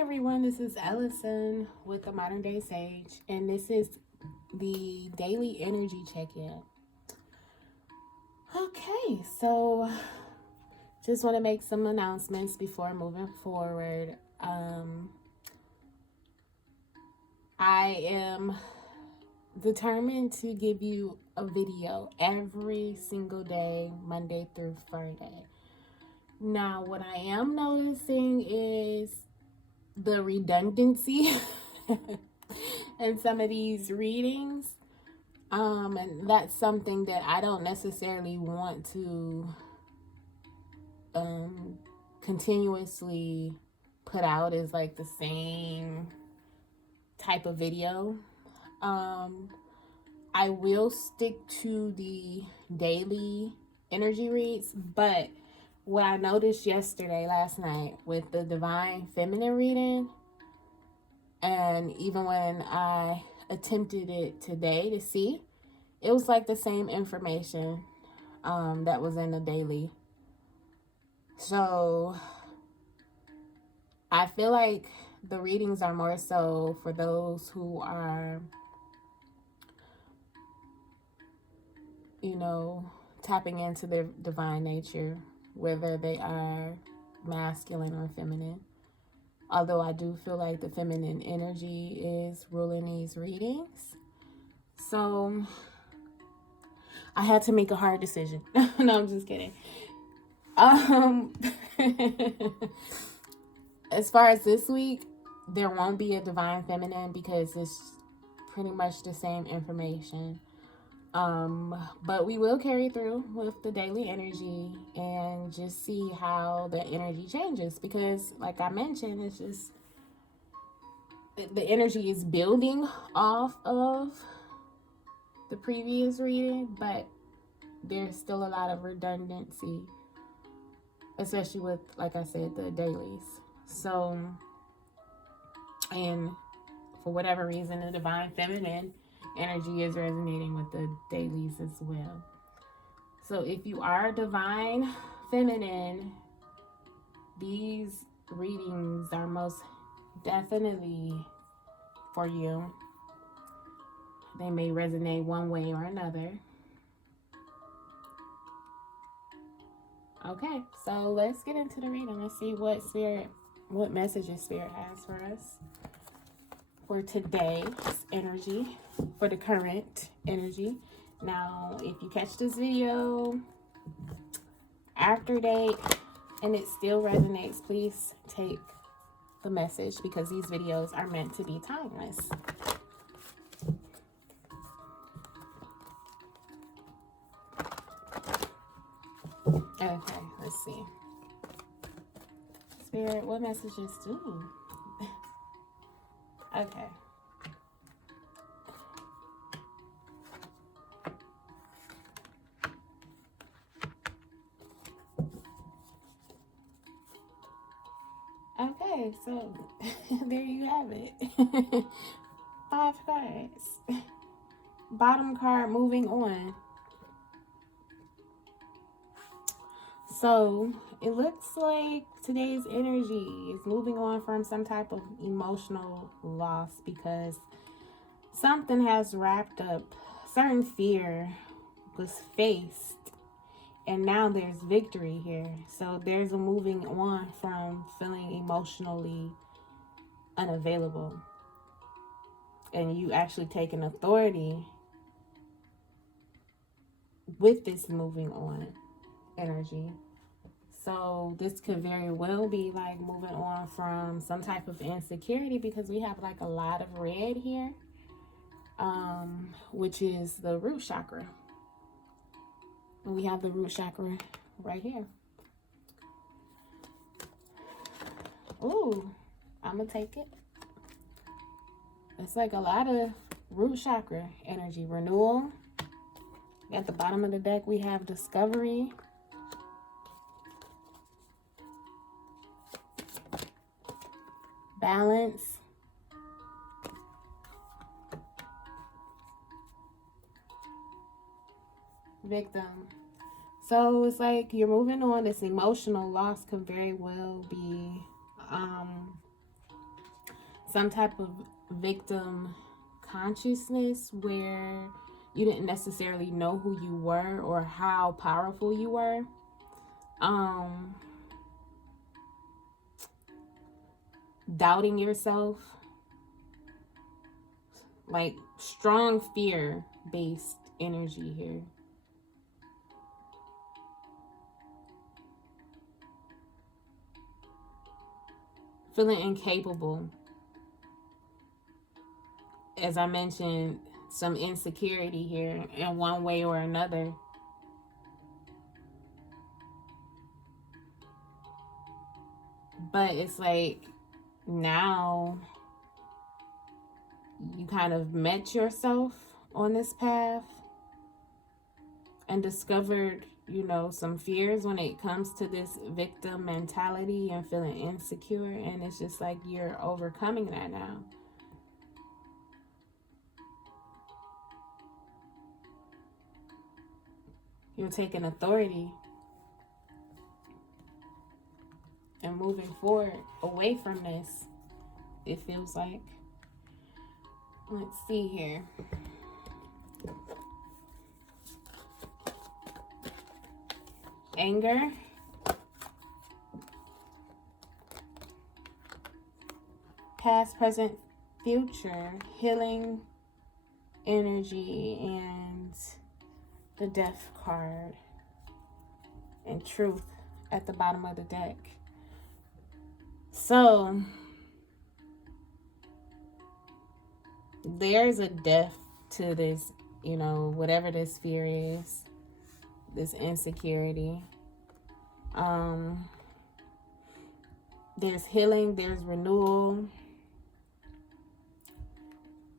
everyone, this is Elocin with the Modern Day Sage, and this is the daily energy check-in. Okay, so just want to make some announcements before moving forward. I am determined to give you a video every single day, Monday through Friday. Now, what I am noticing is the redundancy in some of these readings. And that's something that I don't necessarily want to continuously put out as like the same type of video. I will stick to the daily energy reads, but what I noticed last night with the Divine Feminine reading, and even when I attempted it today to see, it was like the same information that was in the daily. So I feel like the readings are more so for those who are, tapping into their divine nature, whether they are masculine or feminine. Although I do feel like the feminine energy is ruling these readings. So I had to make a hard decision. No, I'm just kidding. As far as this week, there won't be a divine feminine because it's pretty much the same information. But we will carry through with the daily energy and just see how the energy changes, because like I mentioned, it's just the energy is building off of the previous reading, but there's still a lot of redundancy, especially with, like I said, the dailies. So, and for whatever reason, the divine feminine energy is resonating with the dailies as well. So if you are divine feminine, these readings are most definitely for you. They may resonate one way or another. Okay, so let's get into the reading. Let's see what messages Spirit has for us for today's energy, for the current energy. Now, if you catch this video after date and it still resonates, please take the message, because these videos are meant to be timeless. Okay, let's see. Spirit, what messages do? Okay. Okay, so there you have it. 5 cards. Bottom card, moving on. So it looks like today's energy is moving on from some type of emotional loss, because something has wrapped up. Certain fear was faced, and now there's victory here. So there's a moving on from feeling emotionally unavailable, and you actually taking authority with this moving on energy. So this could very well be like moving on from some type of insecurity, because we have like a lot of red here, which is the root chakra. And we have the root chakra right here. Ooh, I'm gonna take it. It's like a lot of root chakra energy. Renewal. At the bottom of the deck, we have discovery. Balance. Victim. So it's like you're moving on. This emotional loss could very well be some type of victim consciousness where you didn't necessarily know who you were or how powerful you were. Doubting yourself, like strong fear based energy here. Feeling incapable. As I mentioned, some insecurity here in one way or another. But it's like now you kind of met yourself on this path and discovered, you know, some fears when it comes to this victim mentality and feeling insecure. And it's just like you're overcoming that now. You're taking authority and moving forward away from this, it feels like. Let's see here. Anger. Past, present, future. Healing energy and the Death card. And Truth at the bottom of the deck. So there's a death to this, you know, whatever this fear is, this insecurity. There's healing, there's renewal.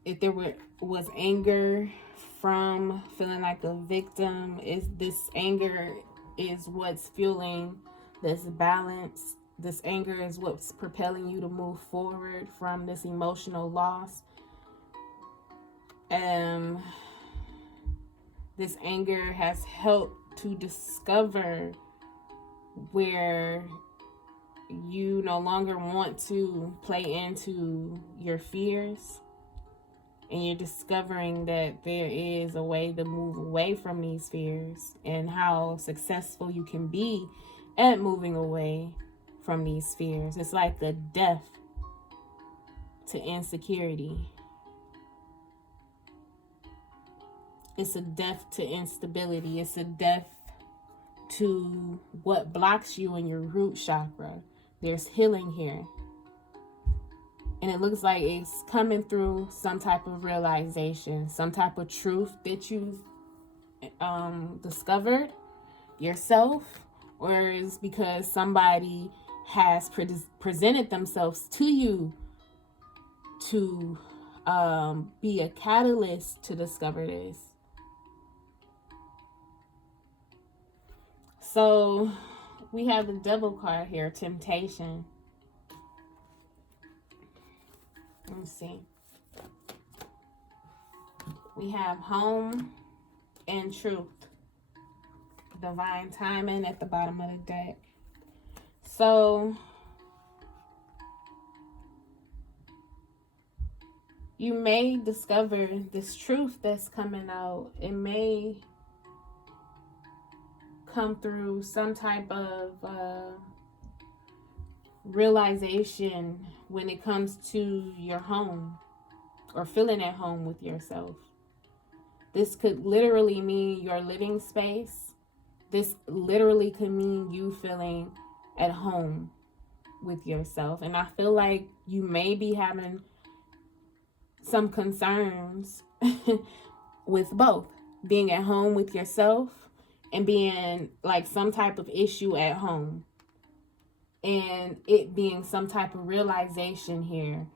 If there was anger from feeling like a victim, this anger is what's fueling this balance. This anger is what's propelling you to move forward from this emotional loss. This anger has helped to discover where you no longer want to play into your fears. And you're discovering that there is a way to move away from these fears and how successful you can be at moving away from these fears. It's like the death to insecurity. It's a death to instability. It's a death to what blocks you in your root chakra. There's healing here. And it looks like it's coming through some type of realization, some type of truth that you've discovered yourself, or it's because somebody has presented themselves to you to be a catalyst to discover this. So we have the Devil card here, temptation. Let's see. We have home and truth. Divine timing at the bottom of the deck. So you may discover this truth that's coming out. It may come through some type of realization when it comes to your home or feeling at home with yourself. This could literally mean your living space. This literally could mean you feeling at home with yourself. And I feel like you may be having some concerns with both. Being at home with yourself and being like some type of issue at home. And it being some type of realization here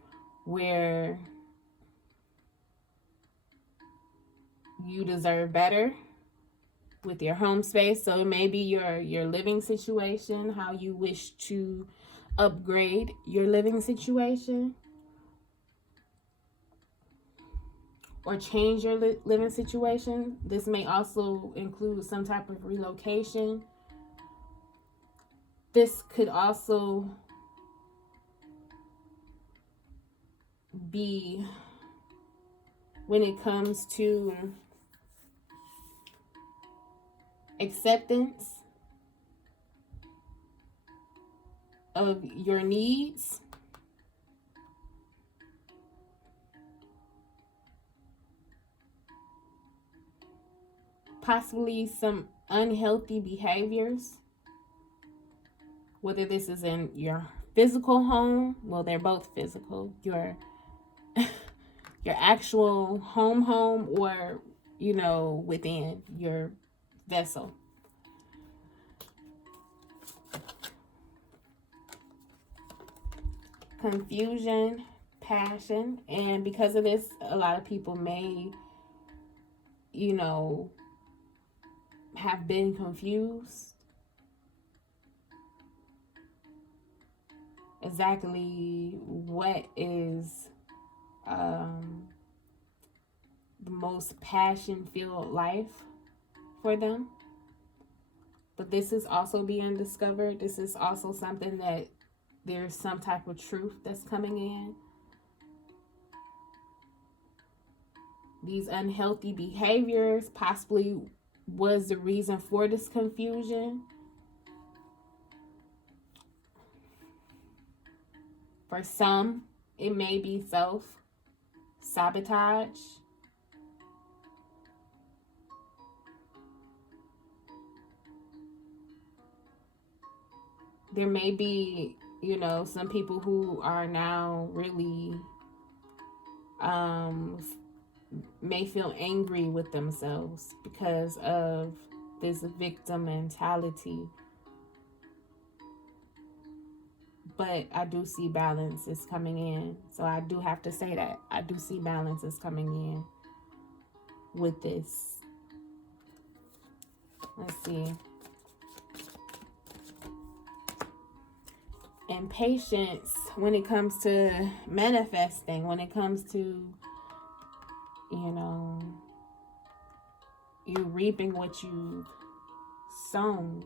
where you deserve better with your home space. So it may be your living situation, how you wish to upgrade your living situation or change your living situation. This may also include some type of relocation. This could also be when it comes to acceptance of your needs, possibly some unhealthy behaviors, whether this is in your physical home, well, they're both physical, your your actual home, or, you know, within your vessel. Confusion, passion, and because of this, a lot of people may, you know, have been confused exactly what is the most passion-filled life for them. But this is also being discovered. This is also something that there's some type of truth that's coming in. These unhealthy behaviors possibly was the reason for this confusion. For some, it may be self-sabotage. There may be, you know, some people who are now really may feel angry with themselves because of this victim mentality. But I do see balance is coming in. So I do have to say that. I do see balance is coming in with this. Let's see. And patience when it comes to manifesting, when it comes to, you know, you reaping what you've sown.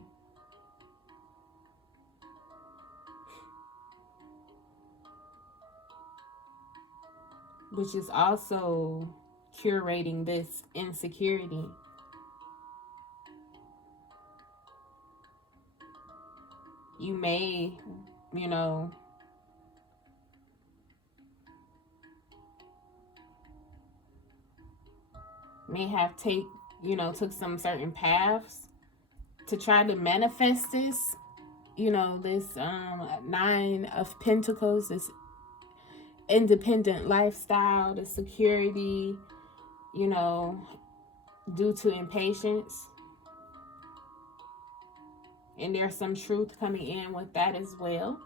Which is also curating this insecurity. You may, you know, may have took some certain paths to try to manifest this, you know, this 9 of Pentacles, this independent lifestyle, the security, you know, due to impatience. And there's some truth coming in with that as well.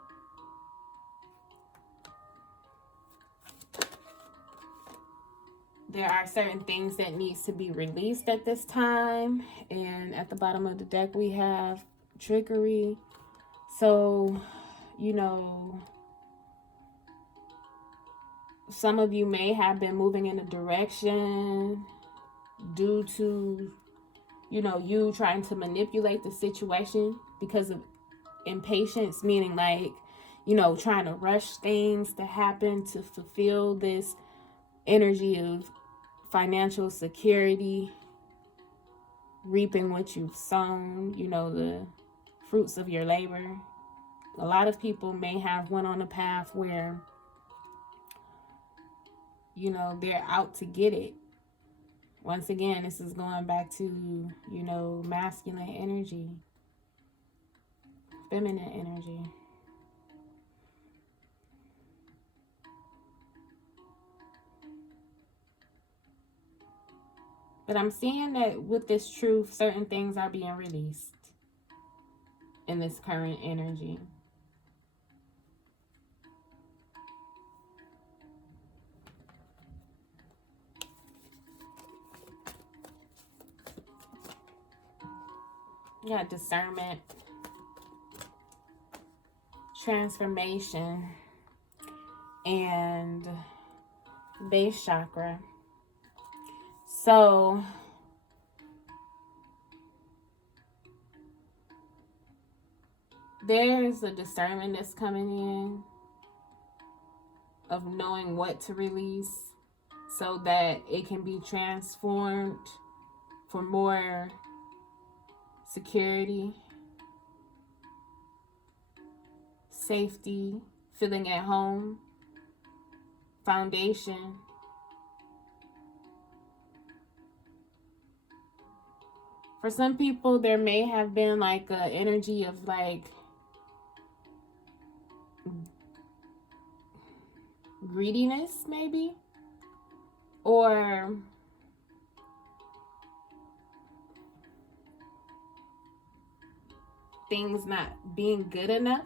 There are certain things that needs to be released at this time. And at the bottom of the deck, we have trickery. So, you know, some of you may have been moving in a direction due to, you know, you trying to manipulate the situation because of impatience, meaning like, you know, trying to rush things to happen to fulfill this energy of financial security, reaping what you've sown, you know, the fruits of your labor. A lot of people may have went on a path where, you know, they're out to get it. Once again, this is going back to, you know, masculine energy, feminine energy. But I'm seeing that with this truth, certain things are being released in this current energy. You got discernment, transformation, and base chakra. So there's a discernment that's coming in of knowing what to release so that it can be transformed for more security, safety, feeling at home, foundation. For some people, there may have been like an energy of like greediness, maybe, or things not being good enough.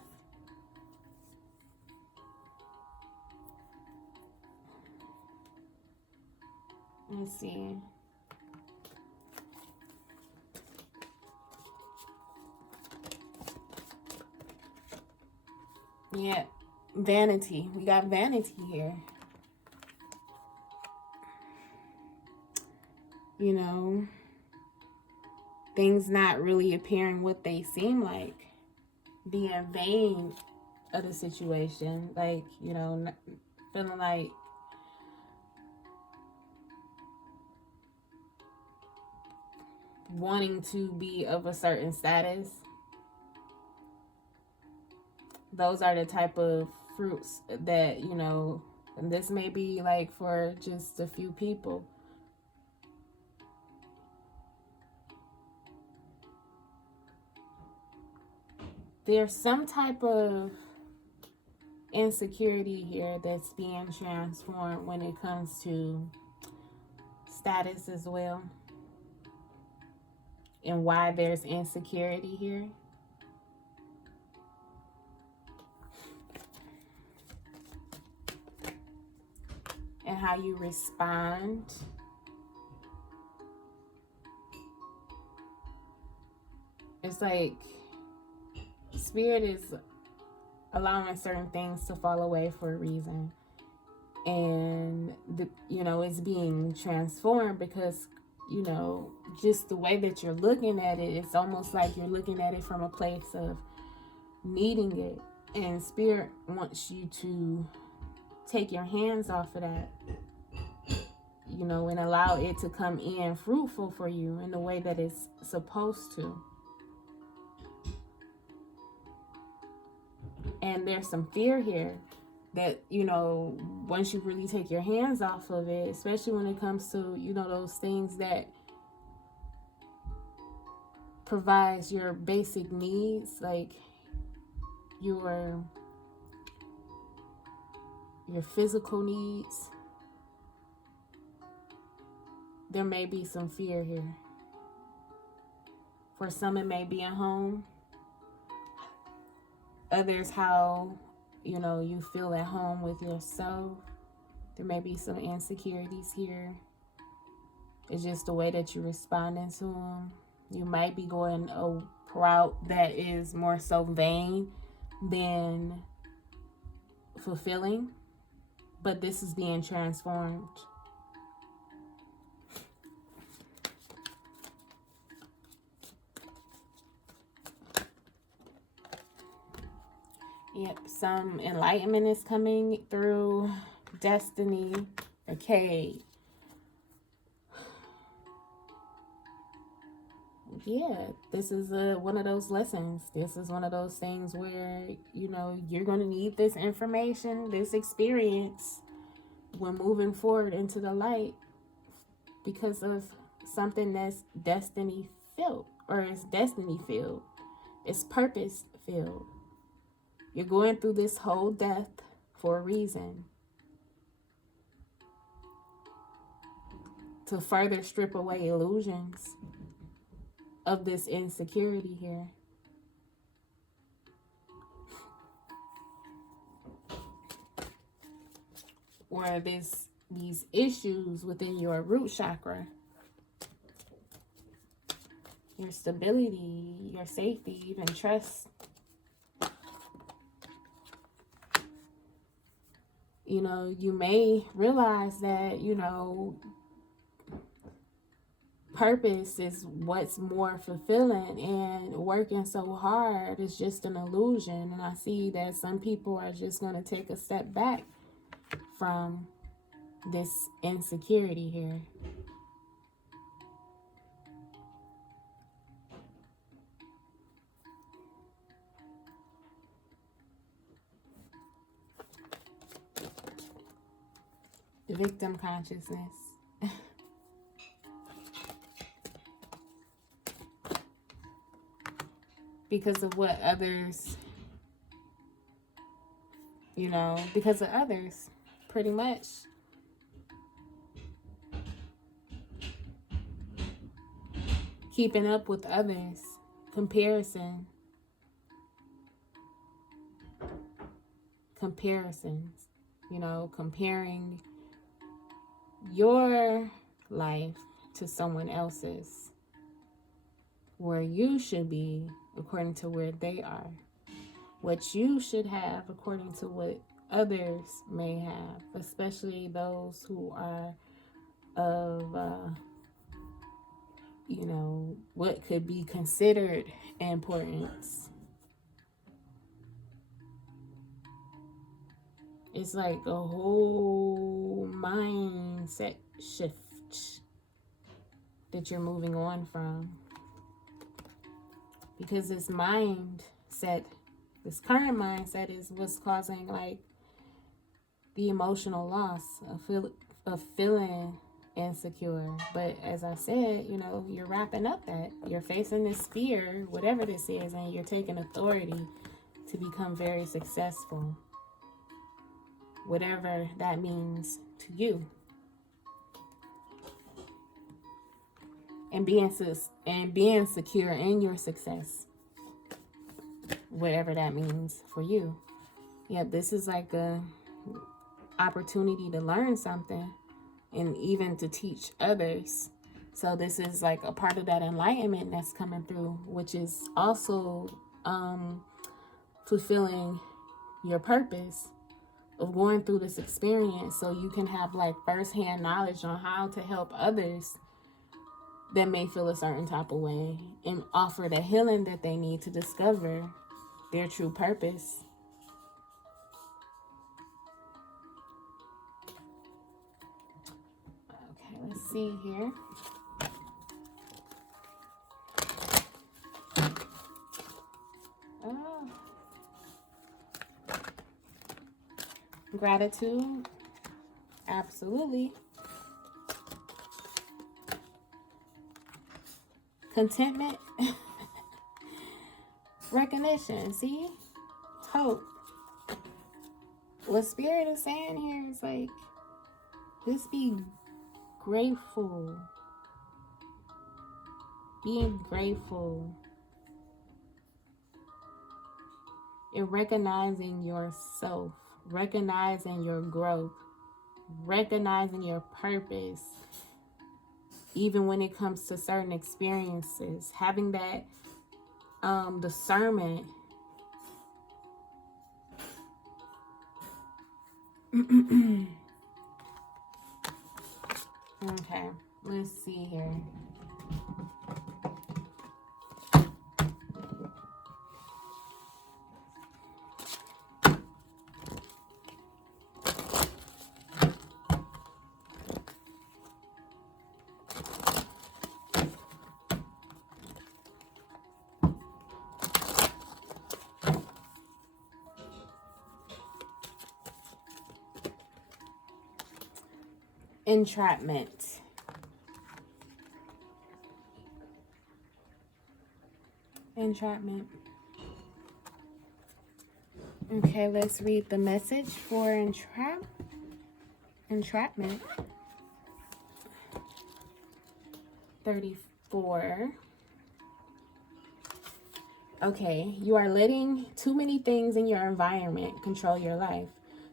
Let's see. Yeah, vanity. We got vanity here. You know, things not really appearing what they seem like. Being vain of the situation. Like, you know, feeling like wanting to be of a certain status. Those are the type of fruits that, you know, and this may be like for just a few people. There's some type of insecurity here that's being transformed when it comes to status as well. And why there's insecurity here. And how you respond. It's like Spirit is allowing certain things to fall away for a reason. And, you know, it's being transformed because, you know, just the way that you're looking at it, it's almost like you're looking at it from a place of needing it. And Spirit wants you to take your hands off of that, you know, and allow it to come in fruitful for you in the way that it's supposed to. And there's some fear here that, you know, once you really take your hands off of it, especially when it comes to, you know, those things that provides your basic needs, like your physical needs, there may be some fear here. For some, it may be at home. Others, how, you know, you feel at home with yourself. There may be some insecurities here. It's just the way that you're responding to them. You might be going a route that is more so vain than fulfilling. But this is being transformed. Yep, some enlightenment is coming through. Destiny. Okay. Yeah, this is one of those lessons. This is one of those things where, you know, you're going to need this information, this experience when moving forward into the light because of something that's destiny filled, or it's destiny filled. It's purpose filled. You're going through this whole death for a reason. To further strip away illusions of this insecurity here. Or these issues within your root chakra. Your stability, your safety, even trust. You know, you may realize that, you know, purpose is what's more fulfilling, and working so hard is just an illusion. And I see that some people are just going to take a step back from this insecurity here. Victim consciousness. Because of what others, because of others, pretty much. Keeping up with others. Comparisons. Comparing your life to someone else's, where you should be according to where they are, what you should have according to what others may have, especially those who are of what could be considered importance. It's like a whole mindset shift that you're moving on from. Because this mindset, this current mindset, is what's causing like the emotional loss of feeling insecure. But as I said, you're wrapping up that. You're facing this fear, whatever this is, and you're taking authority to become very successful. Whatever that means to you. And being secure in your success. Whatever that means for you. Yeah, this is like a opportunity to learn something and even to teach others. So this is like a part of that enlightenment that's coming through, which is also fulfilling your purpose of going through this experience, so you can have like firsthand knowledge on how to help others that may feel a certain type of way and offer the healing that they need to discover their true purpose. Okay, let's see here. Gratitude, absolutely. Contentment, recognition, see? Hope. What Spirit is saying here is like, just be grateful. Being grateful. And recognizing yourself. Recognizing your growth, recognizing your purpose, even when it comes to certain experiences, having that discernment. Okay, let's see here. Entrapment. Entrapment. Okay, let's read the message for entrapment. 34. Okay, you are letting too many things in your environment control your life.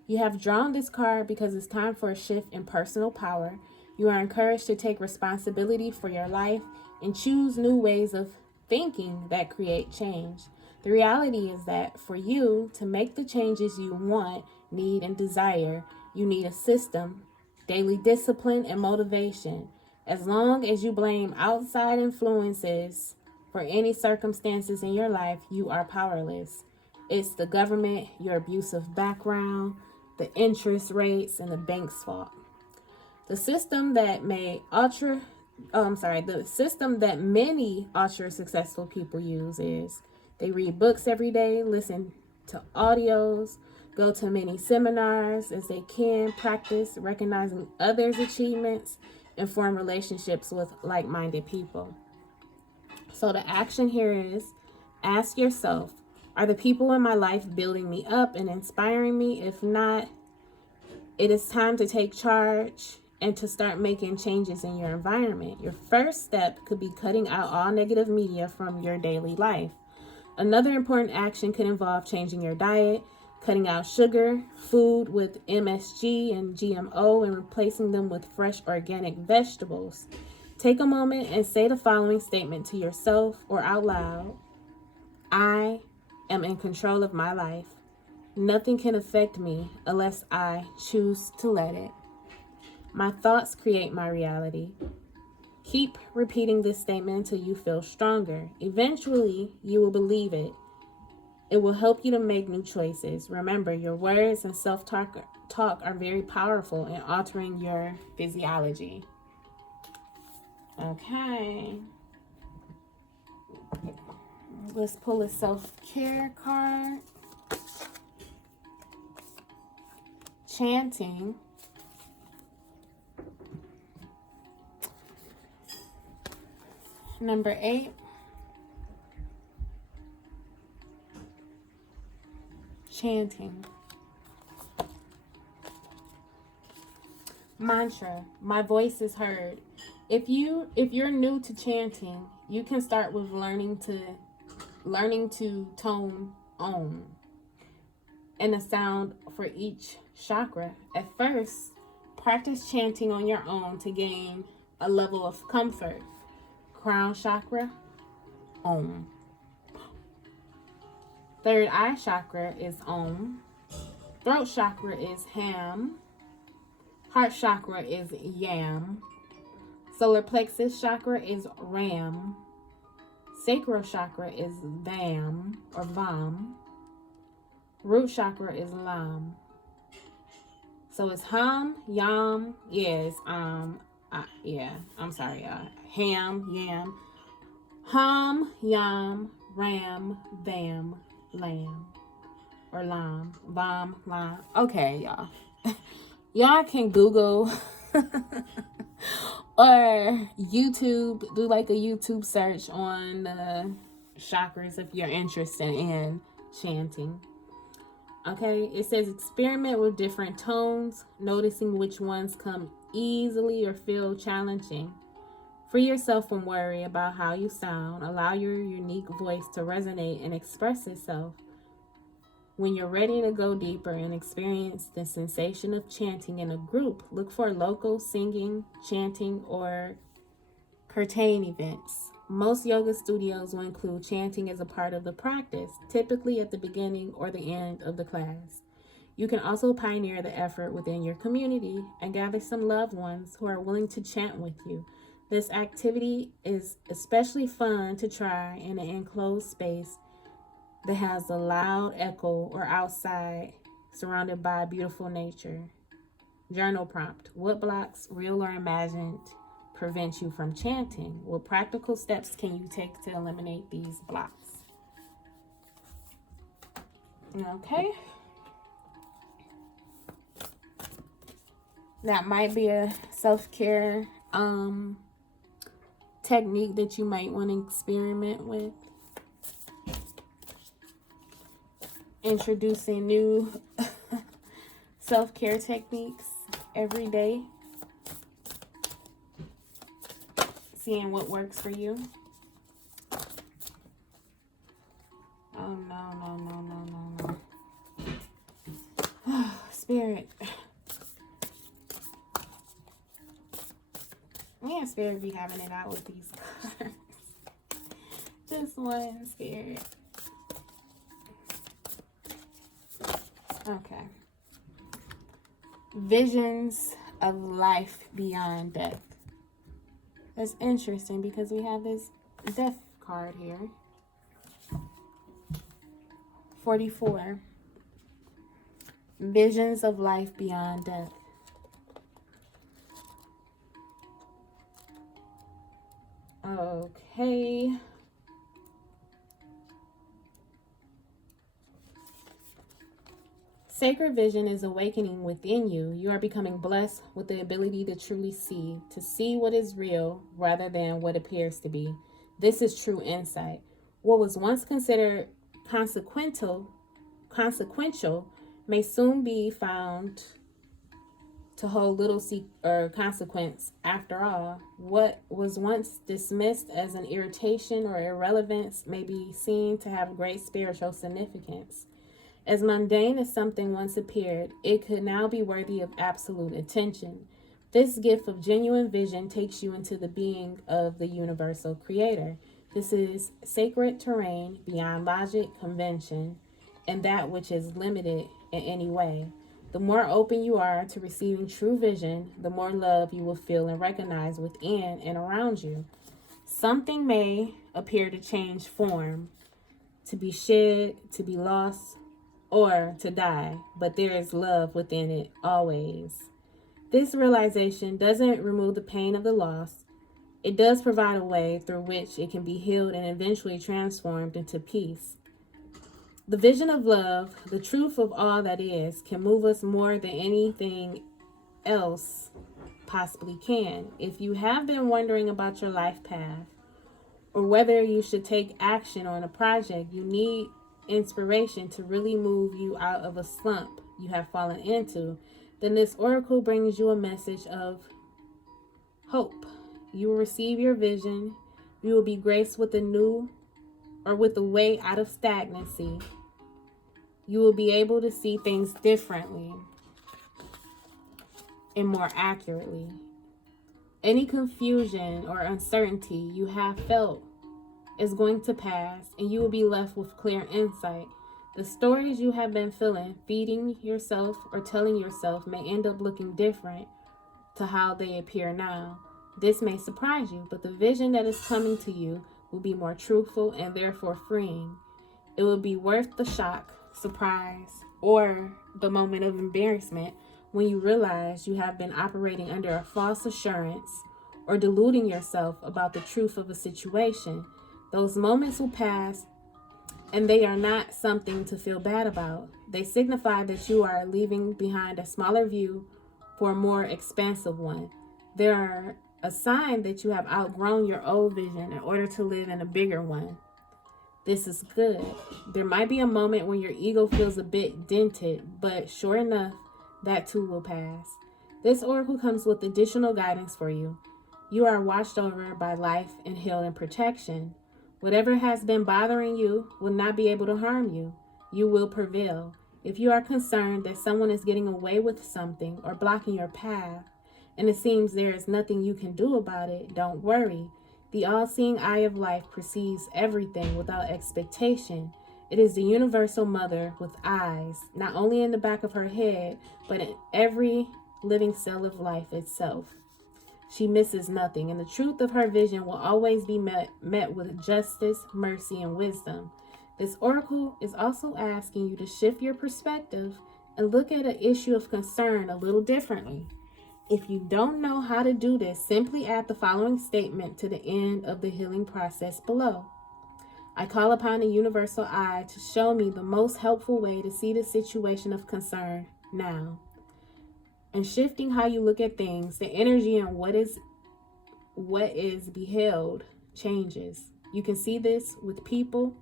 You have drawn this card because it's time for a shift in personal power. You are encouraged to take responsibility for your life and choose new ways of thinking that create change. The reality is that for you to make the changes you want, need, and desire, you need a system, daily discipline, and motivation. As long as you blame outside influences for any circumstances in your life, you are powerless. It's the government, your abusive background, the interest rates, and the bank's fault. The system that the system that many ultra successful people use is they read books every day, listen to audios, go to many seminars as they can, practice recognizing others' achievements, and form relationships with like-minded people. So the action here is ask yourself, are the people in my life building me up and inspiring me? If not, it is time to take charge and to start making changes in your environment. Your first step could be cutting out all negative media from your daily life. Another important action could involve changing your diet, cutting out sugar, food with MSG and GMO, and replacing them with fresh organic vegetables. Take a moment and say the following statement to yourself or out loud. I am in control of my life. Nothing can affect me unless I choose to let it. My thoughts create my reality. Keep repeating this statement until you feel stronger. Eventually, you will believe it. It will help you to make new choices. Remember, your words and self-talk are very powerful in altering your physiology. Okay. Let's pull a self-care card. Chanting. Number 8. Chanting. Mantra. My voice is heard. If you're new to chanting, you can start with learning to tone Om and a sound for each chakra. At first, practice chanting on your own to gain a level of comfort. Crown chakra, Om. Third eye chakra is Om. Throat chakra is Ham. Heart chakra is Yam. Solar plexus chakra is Ram. Sacral chakra is Vam or Vam. Root chakra is Lam. So it's Ham, Yam, Ham, Yam, Ham, Yam, Ram, Vam, Lam, or Lam, Vam, Lam. Okay, y'all. Y'all can Google or YouTube, do like a YouTube search on the chakras if you're interested in chanting. Okay, it says experiment with different tones, noticing which ones come easily or feel challenging. Free yourself from worry about how you sound. Allow your unique voice to resonate and express itself. When you're ready to go deeper and experience the sensation of chanting in a group, look for local singing, chanting, or kirtan events. Most yoga studios will include chanting as a part of the practice, typically at the beginning or the end of the class. You can also pioneer the effort within your community and gather some loved ones who are willing to chant with you. This activity is especially fun to try in an enclosed space that has a loud echo or outside surrounded by beautiful nature. Journal prompt. What blocks, real or imagined, prevent you from chanting? What practical steps can you take to eliminate these blocks? Okay. That might be a self-care technique that you might want to experiment with. Introducing new self-care techniques every day. Seeing what works for you. Oh, no. Spirit. Man, Spirit be having it out with these cards. Just one, Spirit. Okay. Visions of life beyond death. That's interesting because we have this death card here. 44. Visions of life beyond death. Okay. Sacred vision is awakening within you. You are becoming blessed with the ability to truly see, to see what is real rather than what appears to be. This is true insight. What was once considered consequential may soon be found to hold little consequence. After all, what was once dismissed as an irritation or irrelevance may be seen to have great spiritual significance. As mundane as something once appeared, it could now be worthy of absolute attention. This gift of genuine vision takes you into the being of the universal creator. This is sacred terrain beyond logic, convention, and that which is limited in any way. The more open you are to receiving true vision, the more love you will feel and recognize within and around you. Something may appear to change form, to be shed, to be lost, or to die, but there is love within it always. This realization doesn't remove the pain of the loss. It does provide a way through which it can be healed and eventually transformed into peace. The vision of love, the truth of all that is, can move us more than anything else possibly can. If you have been wondering about your life path or whether you should take action on a project, you need inspiration to really move you out of a slump you have fallen into, then this oracle brings you a message of hope. You will receive your vision. You will be graced with with the way out of stagnancy. You will be able to see things differently and more accurately. Any confusion or uncertainty you have felt is going to pass, and you will be left with clear insight. The stories you have been feeding yourself or telling yourself may end up looking different to how they appear now. This may surprise you, but the vision that is coming to you will be more truthful and therefore freeing. It will be worth the shock, surprise, or the moment of embarrassment when you realize you have been operating under a false assurance or deluding yourself about the truth of a situation. Those moments will pass, and they are not something to feel bad about. They signify that you are leaving behind a smaller view for a more expansive one. They are a sign that you have outgrown your old vision in order to live in a bigger one. This is good. There might be a moment when your ego feels a bit dented, but sure enough, that too will pass. This oracle comes with additional guidance for you. You are watched over by life and healed and protection. Whatever has been bothering you will not be able to harm you. You will prevail. If you are concerned that someone is getting away with something or blocking your path, and it seems there is nothing you can do about it, don't worry. The all-seeing eye of life perceives everything without expectation. It is the universal mother with eyes, not only in the back of her head, but in every living cell of life itself. She misses nothing, and the truth of her vision will always be met with justice, mercy, and wisdom. This oracle is also asking you to shift your perspective and look at an issue of concern a little differently. If you don't know how to do this, simply add the following statement to the end of the healing process below. I call upon the universal eye to show me the most helpful way to see the situation of concern now. And shifting how you look at things, the energy and what is beheld changes. You can see this with people.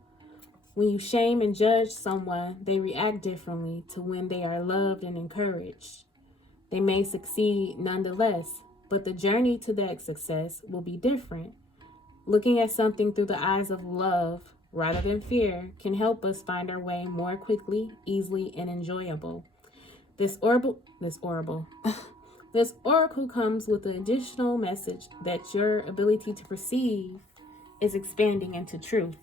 When you shame and judge someone, they react differently to when they are loved and encouraged. They may succeed nonetheless, but the journey to that success will be different. Looking at something through the eyes of love rather than fear can help us find our way more quickly, easily, and enjoyable. This oracle comes with an additional message that your ability to perceive is expanding into truth.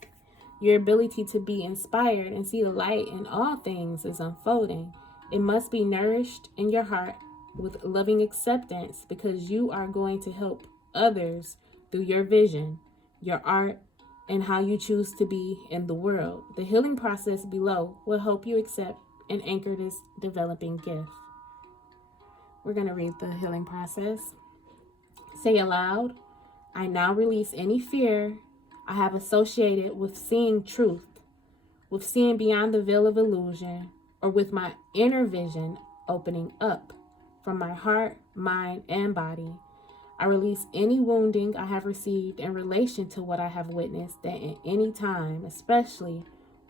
Your ability to be inspired and see the light in all things is unfolding. It must be nourished in your heart with loving acceptance because you are going to help others through your vision, your art, and how you choose to be in the world. The healing process below will help you accept and anchor this developing gift. We're going to read the healing process. Say aloud, I now release any fear I have associated with seeing truth, with seeing beyond the veil of illusion, or with my inner vision opening up from my heart, mind, and body. I release any wounding I have received in relation to what I have witnessed at any time, especially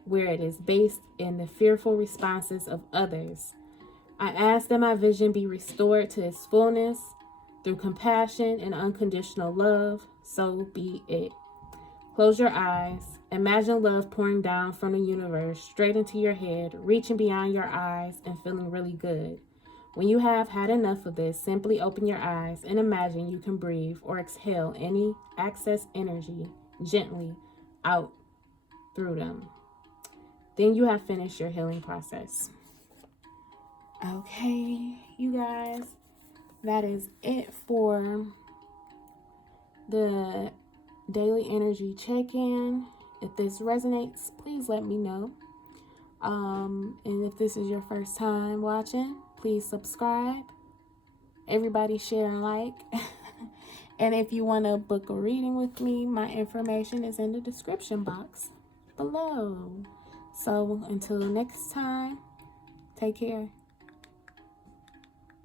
where it is based in the fearful responses of others. I ask that my vision be restored to its fullness through compassion and unconditional love. So be it. Close your eyes. Imagine love pouring down from the universe straight into your head, reaching beyond your eyes and feeling really good. When you have had enough of this, simply open your eyes and imagine you can breathe or exhale any excess energy gently out through them. Then you have finished your healing process. Okay, you guys, that is it for the daily energy check-in. If this resonates, please let me know. And if this is your first time watching, please subscribe. Everybody share and like. And if you want to book a reading with me, my information is in the description box below. So until next time, take care.